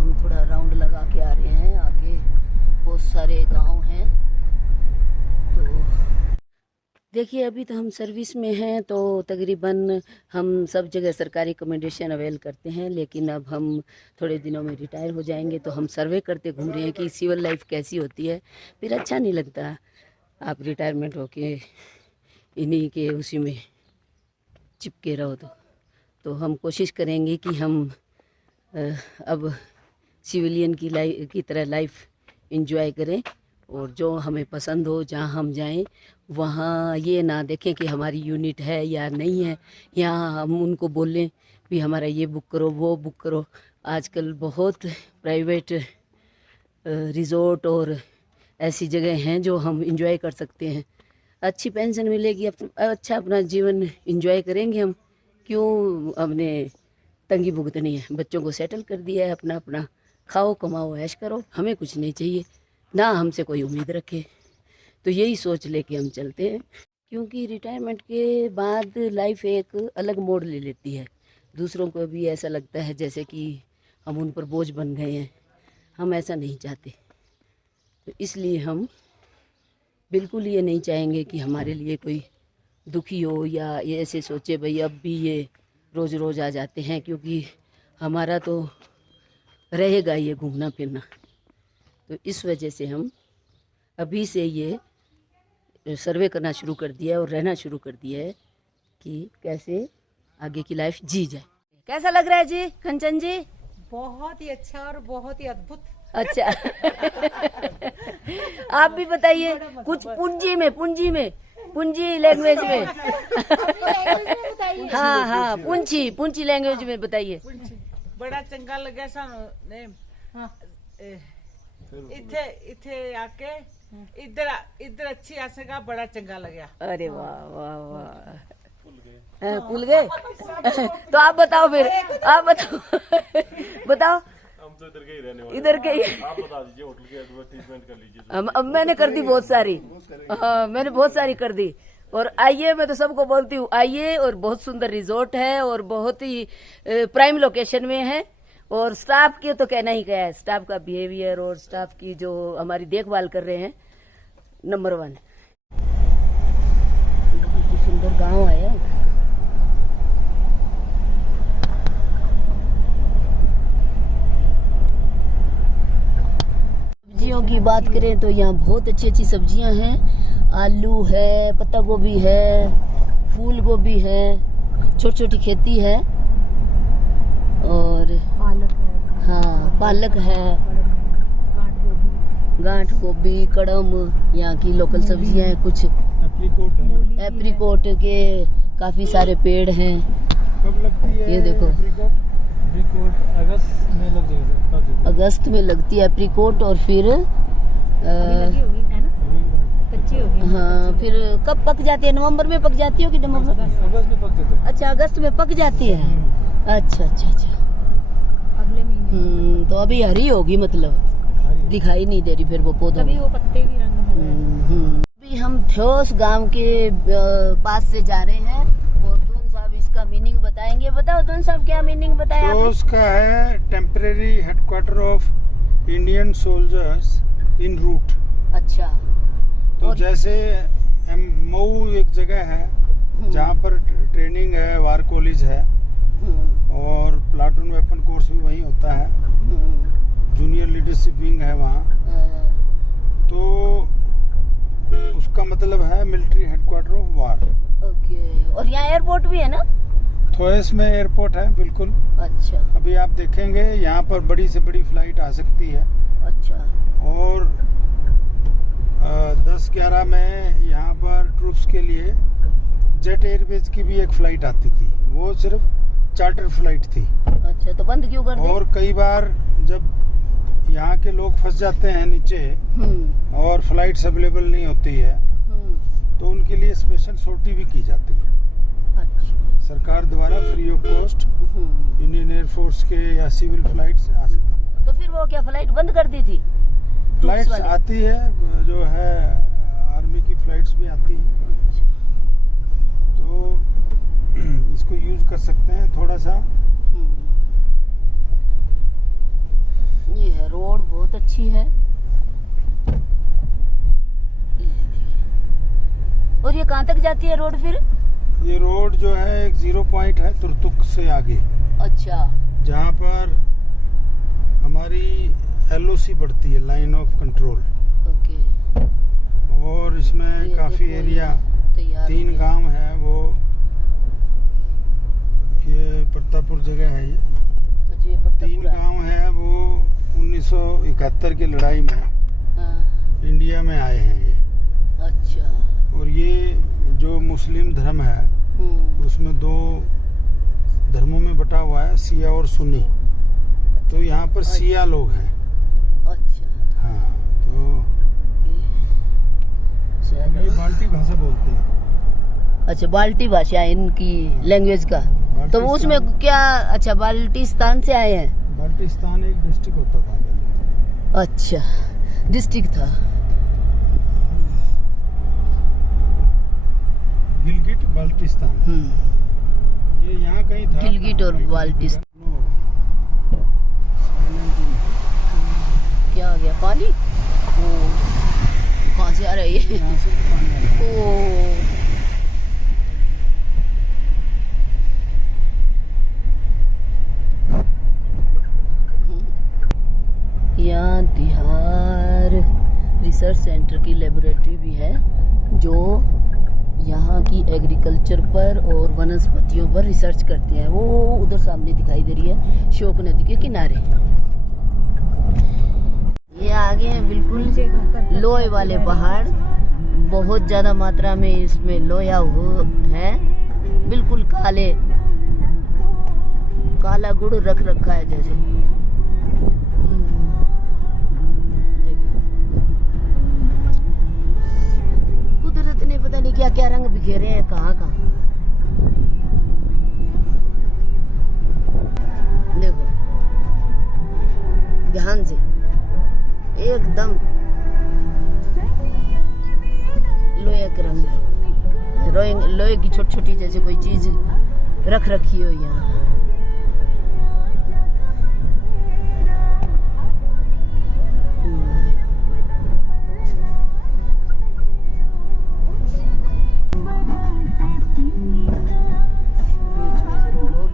हम थोड़ा राउंड लगा के आ रहे हैं। आगे बहुत सारे गांव हैं। तो देखिए, अभी तो हम सर्विस में हैं, तो तकरीबन हम सब जगह सरकारी अकोमोडेशन अवेल करते हैं। लेकिन अब हम थोड़े दिनों में रिटायर हो जाएंगे, तो हम सर्वे करते घूम रहे हैं कि सिविल लाइफ कैसी होती है। फिर अच्छा नहीं लगता आप रिटायरमेंट होके इन्हीं के उसी में चिपके रहो। तो हम कोशिश करेंगे कि हम अब सिविलियन की तरह लाइफ एंजॉय करें, और जो हमें पसंद हो, जहाँ हम जाएं वहाँ ये ना देखें कि हमारी यूनिट है या नहीं है। यहाँ हम उनको बोलें भी हमारा ये बुक करो, वो बुक करो। आजकल बहुत प्राइवेट रिज़ोर्ट और ऐसी जगह हैं जो हम इंजॉय कर सकते हैं। अच्छी पेंशन मिलेगी, अच्छा अपना जीवन इंजॉय करेंगे हम। क्यों अपने तंगी भुगतनी है। बच्चों को सेटल कर दिया है, अपना अपना खाओ कमाओ ऐश करो। हमें कुछ नहीं चाहिए, ना हमसे कोई उम्मीद रखे। तो यही सोच लेके हम चलते हैं, क्योंकि रिटायरमेंट के बाद लाइफ एक अलग मोड़ ले लेती है। दूसरों को भी ऐसा लगता है जैसे कि हम उन पर बोझ बन गए हैं। हम ऐसा नहीं चाहते। तो इसलिए हम बिल्कुल ये नहीं चाहेंगे कि हमारे लिए कोई दुखी हो या ये ऐसे सोचे भाई अब भी ये रोज़ रोज़ आ जाते हैं, क्योंकि हमारा तो रहेगा ये घूमना फिरना। तो इस वजह से हम अभी से ये सर्वे करना शुरू कर दिया है और रहना शुरू कर दिया है कि कैसे आगे की लाइफ जी जाए। कैसा लग रहा है जी कंचन जी? बहुत ही अच्छा और बहुत ही अद्भुत। अच्छा आप भी बताइए कुछ पुंजी लैंग्वेज में। हाँ पुंची लैंग्वेज में बताइए। बड़ा चंगा लगे सानू इथे इथे आके इधर अच्छी आसेगा, बड़ा चंगा लगा। अरे वाह वाह वाह, भूल गए तो आप बताओ फिर, आप बताओ हम तो इधर के ही रहने वाले। इधर के ही। आप बता दीजिए, होटल की एडवर्टाइजमेंट कर लीजिए। अब मैंने कर दी बहुत सारी। हाँ मैंने बहुत सारी कर दी। और आइए, मैं तो सबको बोलती हूँ आइए। और बहुत सुंदर रिजॉर्ट है और बहुत ही प्राइम लोकेशन में है। और स्टाफ के तो कहना ही क्या है, स्टाफ का बिहेवियर और स्टाफ की जो हमारी देखभाल कर रहे हैं नंबर 1। बहुत सुंदर गांव है। सब्जियों की बात करें तो यहाँ बहुत अच्छी अच्छी सब्जियां हैं। आलू है, पत्ता गोभी है, फूल गोभी है, छोटी छोटी खेती है। और पालक है। हाँ पालक है, गांठ गोभी, कड़म यहाँ की लोकल सब्जियां हैं। कुछ एप्रिकोट के काफी सारे पेड़ हैं। कब लगती है ये देखो, एप्रिकोट अगस्त में लग जाएगी। अगस्त में लगती है एप्रिकोट। और फिर लगी होगी है ना, कच्ची होगी। हाँ फिर कब पक जाती है? नवंबर में पक जाती होगी। नवंबर अगस्त में पक जाते हैं। अच्छा अगस्त में पक जाती है। अच्छा अगले महीने। तो अभी हरी होगी, मतलब दिखाई नहीं दे रही फिर वो पौधों तभी में। वो पत्ते भी रंग हरा। अभी हम थ्योस गांव के पास से जा रहे हैं और दोन साहब इसका मीनिंग बताएंगे। बताओ दोन साहब, क्या मीनिंग बताया आपने? थ्योस का है temporary headquarter of Indian soldiers in route. अच्छा। तो और जैसे मऊ एक जगह है जहाँ पर ट्रेनिंग है, वार कॉलेज है और प्लाटून वेपन कोर्स भी वहीं होता है। जूनियर लीडरशिप विंग है वहाँ। तो उसका मतलब है military headquarter of war. Okay. और यहाँ एयरपोर्ट भी है ना? थोएस में एयरपोर्ट है, बिल्कुल। अच्छा अभी आप देखेंगे यहाँ पर बड़ी से बड़ी फ्लाइट आ सकती है। अच्छा। और 10-11 में यहाँ पर ट्रूप्स के लिए जेट एयरवेज की भी एक फ्लाइट आती थी। वो सिर्फ चार्टर फ्लाइट थी। अच्छा, तो बंद क्यों कर दी? और कई बार जब यहाँ के लोग फंस जाते हैं नीचे और फ्लाइट्स अवेलेबल नहीं होती है तो उनके लिए स्पेशल सोर्टी भी की जाती है। अच्छा। सरकार द्वारा free of cost Indian air force के या सिविल फ्लाइट्स आ सकती है। तो फिर वो क्या फ्लाइट बंद कर दी थी? फ्लाइट्स आती है, जो है आर्मी की फ्लाइट्स भी आती है। तो इसको यूज कर सकते हैं थोड़ा सा। अच्छी है। और ये कहाँ तक जाती है रोड फिर? ये रोड जो है एक 0 पॉइंट है तुरतुक से आगे, अच्छा जहाँ पर हमारी LOC पड़ती है, लाइन ऑफ कंट्रोल। ओके। और इसमें ये काफी देखो, एरिया, तैयार 3 हो गया। गांव है वो। ये प्रतापपुर जगह है। ये अच्छा, ये 3 प्रतापपुर है। गांव है वो 1971 की लड़ाई में हाँ, इंडिया में आए हैं ये। अच्छा। और ये जो मुस्लिम धर्म है उसमें 2 धर्मों में बटा हुआ है, शिया और सुन्नी। तो यहाँ पर शिया लोग हैं। अच्छा। हाँ, तो चलो। ये बाल्टी भाषा बोलते हैं। अच्छा, बाल्टी भाषा है इनकी लैंग्वेज का। तो उसमें क्या, अच्छा बाल्टिस्तान से आए हैं? बाल्टिस्तान एक डिस्ट्रिक्ट होता था पहले। अच्छा, डिस्ट्रिक्ट था। गिलगिट बाल्टिस्तान। ये यहाँ कहीं था। गिलगिट और बाल्टिस्तान। क्या आ गया? पानी? ओ, कहाँ से आ रहा है ये? यहाँ से पानी आ रहा है। ओ, यहाँ बिहार रिसर्च सेंटर की लेबोरेटरी भी है, जो यहाँ की एग्रीकल्चर पर और वनस्पतियों पर रिसर्च करते हैं। वो उधर सामने दिखाई दे रही है, शोक नदी के किनारे। ये आगे हैं बिल्कुल लोहे वाले पहाड़। बहुत ज़्यादा मात्रा में इसमें लोया हो है, बिल्कुल काले, काला गुड़ रख रखा है जैसे। कुदरत ने पता नहीं क्या क्या रंग बिखेरे हैं कहाँ कहाँ। देखो ध्यान से, एकदम लोहे का रंग है। लोहे की छोटी छोटी जैसे कोई चीज रख रखी हो यहाँ।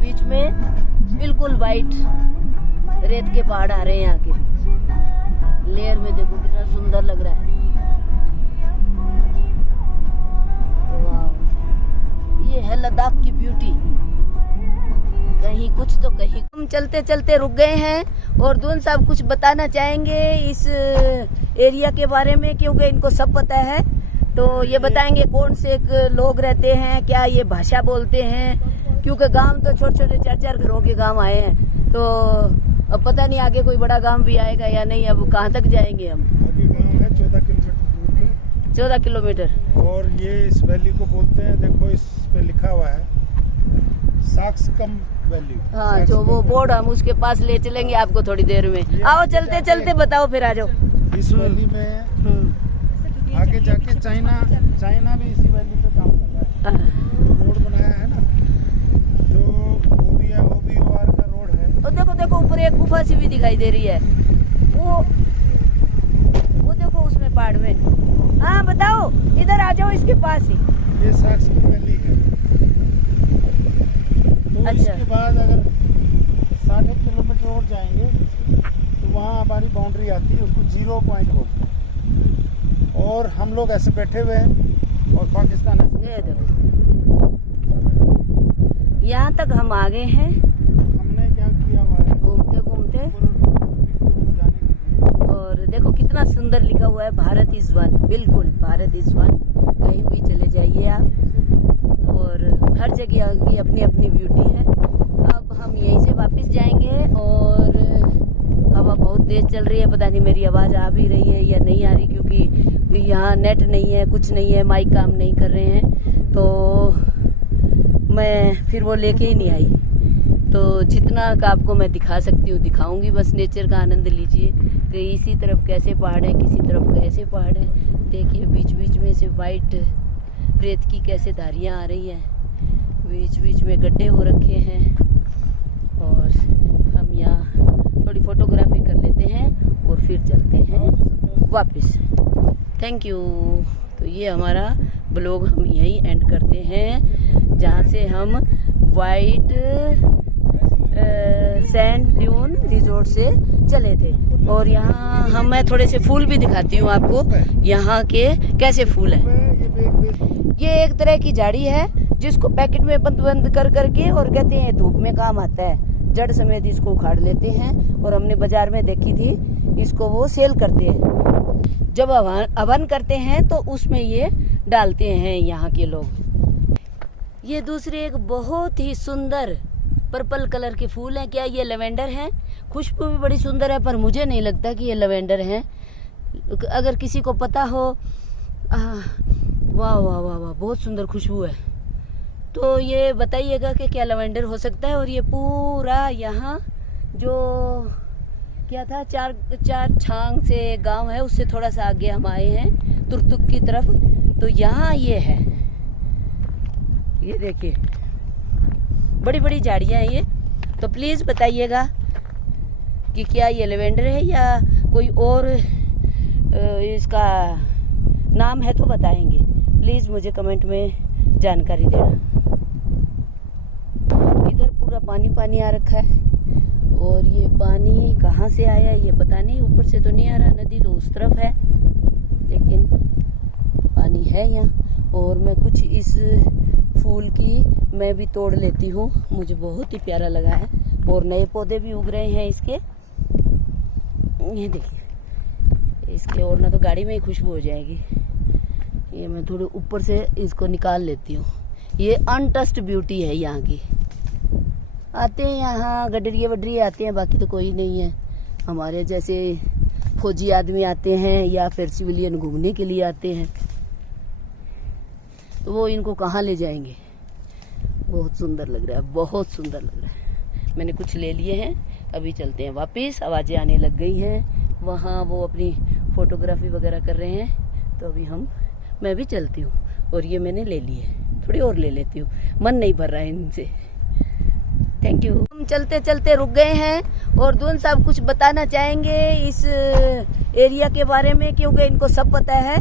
बीच में बिल्कुल वाइट रेत के पहाड़ आ रहे हैं यहाँ के। लेयर में देखो कितना सुंदर लग रहा है। वाह, ये है लद्दाख की ब्यूटी। कहीं कुछ तो कहीं। हम चलते चलते रुक गए हैं और दून साहब कुछ बताना चाहेंगे इस एरिया के बारे में, क्योंकि इनको सब पता है। तो ये बताएंगे कौन से लोग रहते हैं, क्या ये भाषा बोलते हैं, क्योंकि गांव तो छोटे छोटे 4-4 घरों के गांव आए हैं। तो अब पता नहीं आगे कोई बड़ा गांव भी आएगा या नहीं। अब कहाँ तक जाएंगे हम? आगे गांव है 14 किलोमीटर दूर पे। 14 किलोमीटर। और ये इस वैली को बोलते हैं, देखो इस पे लिखा हुआ है साक्सकम वैली। हाँ, जो वो बोर्ड हम उसके पास ले चलेंगे आपको थोड़ी देर में। आओ चलते चलते बताओ फिर, आ जाओ। इस वैली में आगे जाके चाइना भी इसी वैली पे काम कर रहा है। रोड बनाया है ना, जो OBR का रोड है। और देखो ऊपर एक गुफा सी भी दिखाई दे रही है। वो देखो उसमें पहाड़ में। हाँ बताओ, इधर आ जाओ इसके पास ही। ये साक्सकम वैली है। तो अच्छा। इसके बाद अगर 60 किलोमीटर और जाएंगे तो वहाँ हमारी बाउंड्री आती है, उसको 0 पॉइंट बोलते हैं। और हम लोग ऐसे बैठे हुए हैं और पाकिस्तान ये देखो, यहाँ तक हम आ गए हैं। हमने क्या किया हुआ है, घूमते घूमते। जाने के लिए। और देखो कितना सुंदर लिखा हुआ है, भारत इज वन। बिल्कुल भारत इज वन। कहीं भी चले जाइए आप, और हर जगह की अपनी अपनी ब्यूटी है। अब हम यहीं से वापस जाएंगे और हवा बहुत तेज चल रही है। पता नहीं मेरी आवाज़ आ भी रही है या नहीं आ रही, क्योंकि यहाँ नेट नहीं है, कुछ नहीं है, माइक काम नहीं कर रहे हैं। तो मैं फिर वो लेके ही नहीं आई। तो जितना का आपको मैं दिखा सकती हूँ दिखाऊंगी। बस नेचर का आनंद लीजिए कि इसी तरफ कैसे पहाड़ हैं, किसी तरफ कैसे पहाड़ हैं। देखिए बीच बीच में से वाइट रेत की कैसे धारियाँ आ रही हैं, बीच बीच में गड्ढे हो रखे हैं। और हम यहाँ थोड़ी फोटोग्राफी कर लेते हैं और और फिर चलते हैं वापस। Thank you. तो ये हमारा ब्लॉग हम यहीं एंड करते हैं, जहाँ से हम वाइट सैंड ड्यून रिजॉर्ट से चले थे। और यहाँ मैं थोड़े से फूल भी दिखाती हूँ आपको, यहाँ के कैसे फूल हैं। ये एक तरह की झाड़ी है जिसको पैकेट में बंद कर करके और कहते हैं धूप में काम आता है। जड़ समेत इसको उखाड़ लेते हैं और हमने बाजार में देखी थी, इसको वो सेल करते हैं। जब हवन करते हैं तो उसमें ये डालते हैं यहाँ के लोग। ये दूसरे एक बहुत ही सुंदर पर्पल कलर के फूल हैं। क्या ये लेवेंडर हैं? खुशबू भी बड़ी सुंदर है, पर मुझे नहीं लगता कि ये लेवेंडर हैं। अगर किसी को पता हो, वाह वाह वाह वाह, बहुत सुंदर खुशबू है, तो ये बताइएगा कि क्या लेवेंडर हो सकता है। और ये पूरा यहाँ जो क्या था, चार छांग से गांव है, उससे थोड़ा सा आगे हम आए हैं तुरतुक की तरफ। तो यहाँ ये है, ये देखिए बड़ी बड़ी झाड़ियाँ हैं ये। तो प्लीज़ बताइएगा कि क्या ये लेवेंडर है या कोई और इसका नाम है, तो बताएंगे। प्लीज़ मुझे कमेंट में जानकारी देना। इधर पूरा पानी पानी आ रखा है, और ये पानी कहाँ से आया ये पता नहीं। ऊपर से तो नहीं आ रहा, नदी तो उस तरफ है, लेकिन पानी है यहाँ। और मैं कुछ इस फूल की मैं भी तोड़ लेती हूँ, मुझे बहुत ही प्यारा लगा है। और नए पौधे भी उग रहे हैं इसके, ये देखिए इसके। और ना तो गाड़ी में ही खुशबू हो जाएगी। ये मैं थोड़े ऊपर से इसको निकाल लेती हूँ। ये अनटच्ड ब्यूटी है यहाँ की। आते हैं यहाँ गडरिए वडरिए आते हैं, बाकी तो कोई नहीं है। हमारे जैसे फौजी आदमी आते हैं या फिर सिविलियन घूमने के लिए आते हैं, तो वो इनको कहाँ ले जाएंगे। बहुत सुंदर लग रहा है, बहुत सुंदर लग रहा है। मैंने कुछ ले लिए हैं, अभी चलते हैं वापस। आवाज़ें आने लग गई हैं, वहाँ वो अपनी फोटोग्राफी वगैरह कर रहे हैं, तो अभी मैं भी चलती हूँ। और ये मैंने ले लिए, थोड़ी और ले लेती हूँ, मन नहीं भर रहा है इनसे। Thank you. हम चलते चलते रुक गए हैं और दून साहब कुछ बताना चाहेंगे इस एरिया के बारे में, क्योंकि इनको सब पता है।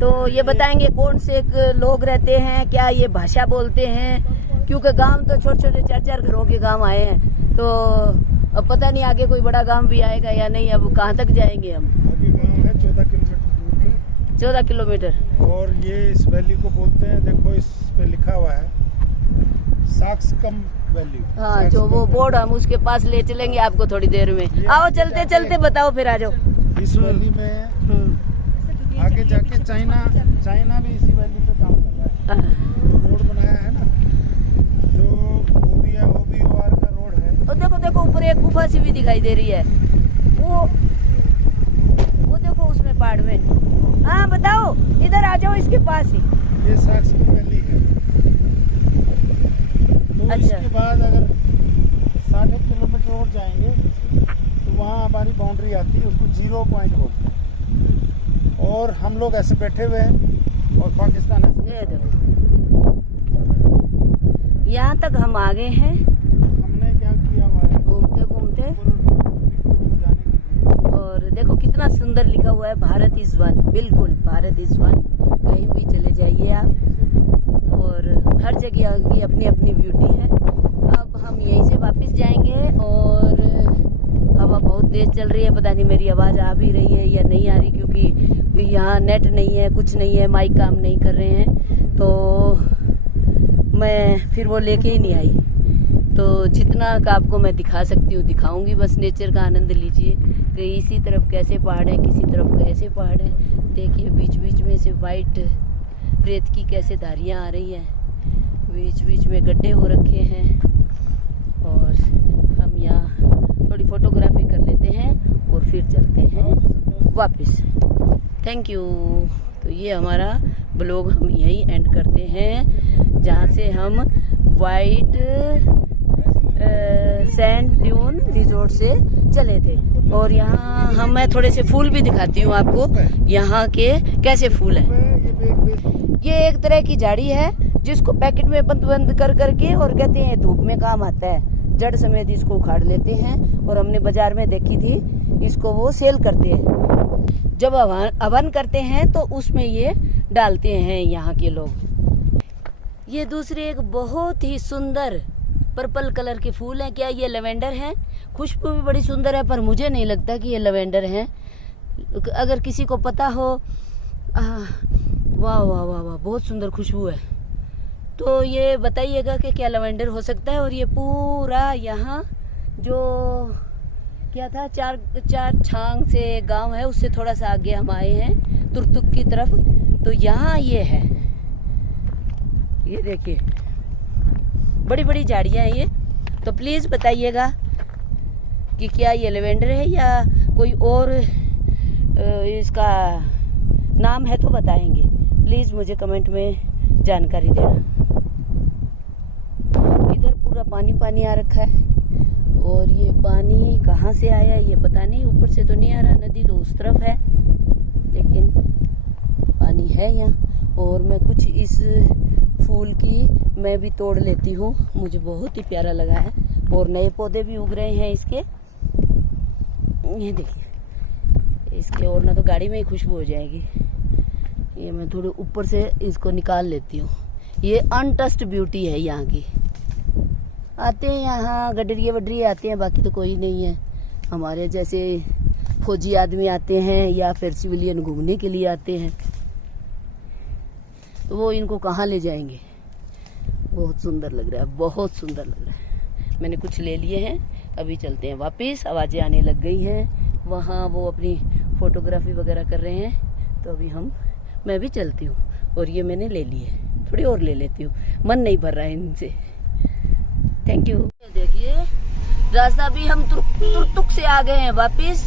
तो ये बताएंगे कौन से लोग रहते हैं, क्या ये भाषा बोलते हैं, क्योंकि गांव तो छोटे छोटे 4-4 घरों के गांव आए हैं। तो अब पता नहीं आगे कोई बड़ा गांव भी आएगा या नहीं। अब कहाँ तक जाएंगे हम? आगे गांव है 14 किलोमीटर दूर पे। 14 किलोमीटर। और ये इस वैली को बोलते हैं, देखो इस पे लिखा हुआ है साक्सकम वैली। हाँ, जो वो बोर्ड, हम उसके पास ले चलेंगे आपको थोड़ी देर में। आओ चलते चलते बताओ, फिर आ जाओ। इस वैली में आगे जाके चाइना भी इसी वैली पे काम कर रहा है। रोड बनाया है ना, जो OBR का रोड है। और देखो देखो ऊपर एक गुफा सी भी दिखाई दे रही है, वो देखो उसमें पहाड़ में। हाँ बताओ, इधर आ जाओ, इसके पास ही। ये साक्सकम वैली है। तो अच्छा। इसके बाद अगर 60 किलोमीटर और जाएंगे तो वहाँ हमारी बाउंड्री आती है, उसको 0 पॉइंट बोलते हैं। और हम लोग ऐसे बैठे हुए हैं और पाकिस्तान ये देखो, यहाँ तक हम आ गए हैं। हमने क्या किया हुआ है, घूमते घूमते। जाने के लिए। और देखो कितना सुंदर लिखा हुआ है, भारत इज वन। बिल्कुल भारत इज वन, कहीं भी चले जाइए आप, और हर जगह की अपनी अपनी ब्यूटी है। अब हम यहीं से वापस जाएंगे, और हवा बहुत तेज चल रही है। पता नहीं मेरी आवाज़ आ भी रही है या नहीं आ रही, क्योंकि यहाँ नेट नहीं है, कुछ नहीं है, माइक काम नहीं कर रहे हैं। तो मैं फिर वो लेके ही नहीं आई। तो जितना का आपको मैं दिखा सकती हूँ दिखाऊंगी। बस नेचर का आनंद लीजिए कि इसी तरफ कैसे पहाड़ है, किसी तरफ कैसे पहाड़ है। देखिए बीच बीच में से वाइट रेत की कैसे धारियाँ आ रही हैं, बीच बीच में गड्ढे हो रखे हैं। और हम यहाँ थोड़ी फोटोग्राफी कर लेते हैं और फिर चलते हैं वापस। Thank you. तो ये हमारा ब्लॉग हम यहीं एंड करते हैं, जहाँ से हम वाइट सैंड ड्यून रिजॉर्ट से चले थे। और यहाँ मैं थोड़े से फूल भी दिखाती हूँ आपको, यहाँ के कैसे फूल हैं। ये एक तरह की झाड़ी है जिसको पैकेट में बंद कर करके और कहते हैं धूप में काम आता है। जड़ समेत इसको उखाड़ लेते हैं। और हमने बाजार में देखी थी, इसको वो सेल करते हैं। जब हवन करते हैं तो उसमें ये डालते हैं यहाँ के लोग। ये दूसरे एक बहुत ही सुंदर पर्पल कलर के फूल हैं। क्या ये लेवेंडर हैं? खुशबू भी बड़ी सुंदर है, पर मुझे नहीं लगता कि ये लेवेंडर हैं। अगर किसी को पता हो, वाह वाह वाह वाह, बहुत सुंदर खुशबू है, तो ये बताइएगा कि क्या लेवेंडर हो सकता है। और ये पूरा यहाँ जो क्या था, चार छांग से गांव है, उससे थोड़ा सा आगे हम आए हैं तुरतुक की तरफ, तो यहाँ ये है, ये देखिए बड़ी बड़ी झाड़ियाँ हैं ये। तो प्लीज़ बताइएगा कि क्या ये लेवेंडर है या कोई और इसका नाम है, तो बताएंगे। प्लीज़ मुझे कमेंट में जानकारी देना। इधर पूरा पानी पानी आ रखा है, और ये पानी कहाँ से आया ये पता नहीं, ऊपर से तो नहीं आ रहा, नदी तो उस तरफ है, लेकिन पानी है यहाँ। और मैं कुछ इस फूल की मैं भी तोड़ लेती हूँ, मुझे बहुत ही प्यारा लगा है। और नए पौधे भी उग रहे हैं इसके, ये देखिए इसके, और ना तो गाड़ी में ही खुशबू हो जाएगी। ये मैं थोड़े ऊपर से इसको निकाल लेती हूँ। ये अनटच्ड ब्यूटी है यहाँ की। आते हैं यहाँ गडरिए वडरिए आते हैं, बाकी तो कोई नहीं है। हमारे जैसे फौजी आदमी आते हैं या फिर सिविलियन घूमने के लिए आते हैं, तो वो इनको कहाँ ले जाएंगे। बहुत सुंदर लग रहा है, बहुत सुंदर लग रहा है। मैंने कुछ ले लिए हैं, अभी चलते हैं वापस। आवाज़ें आने लग गई हैं, वहाँ वो अपनी फोटोग्राफी वगैरह कर रहे हैं, तो अभी मैं भी चलती हूँ। और ये मैंने ले ली है, थोड़ी और ले लेती हूँ, मन नहीं भर रहा है इनसे। Thank you. देखिए रास्ता भी हम तुर्तुक से आ गए हैं वापस।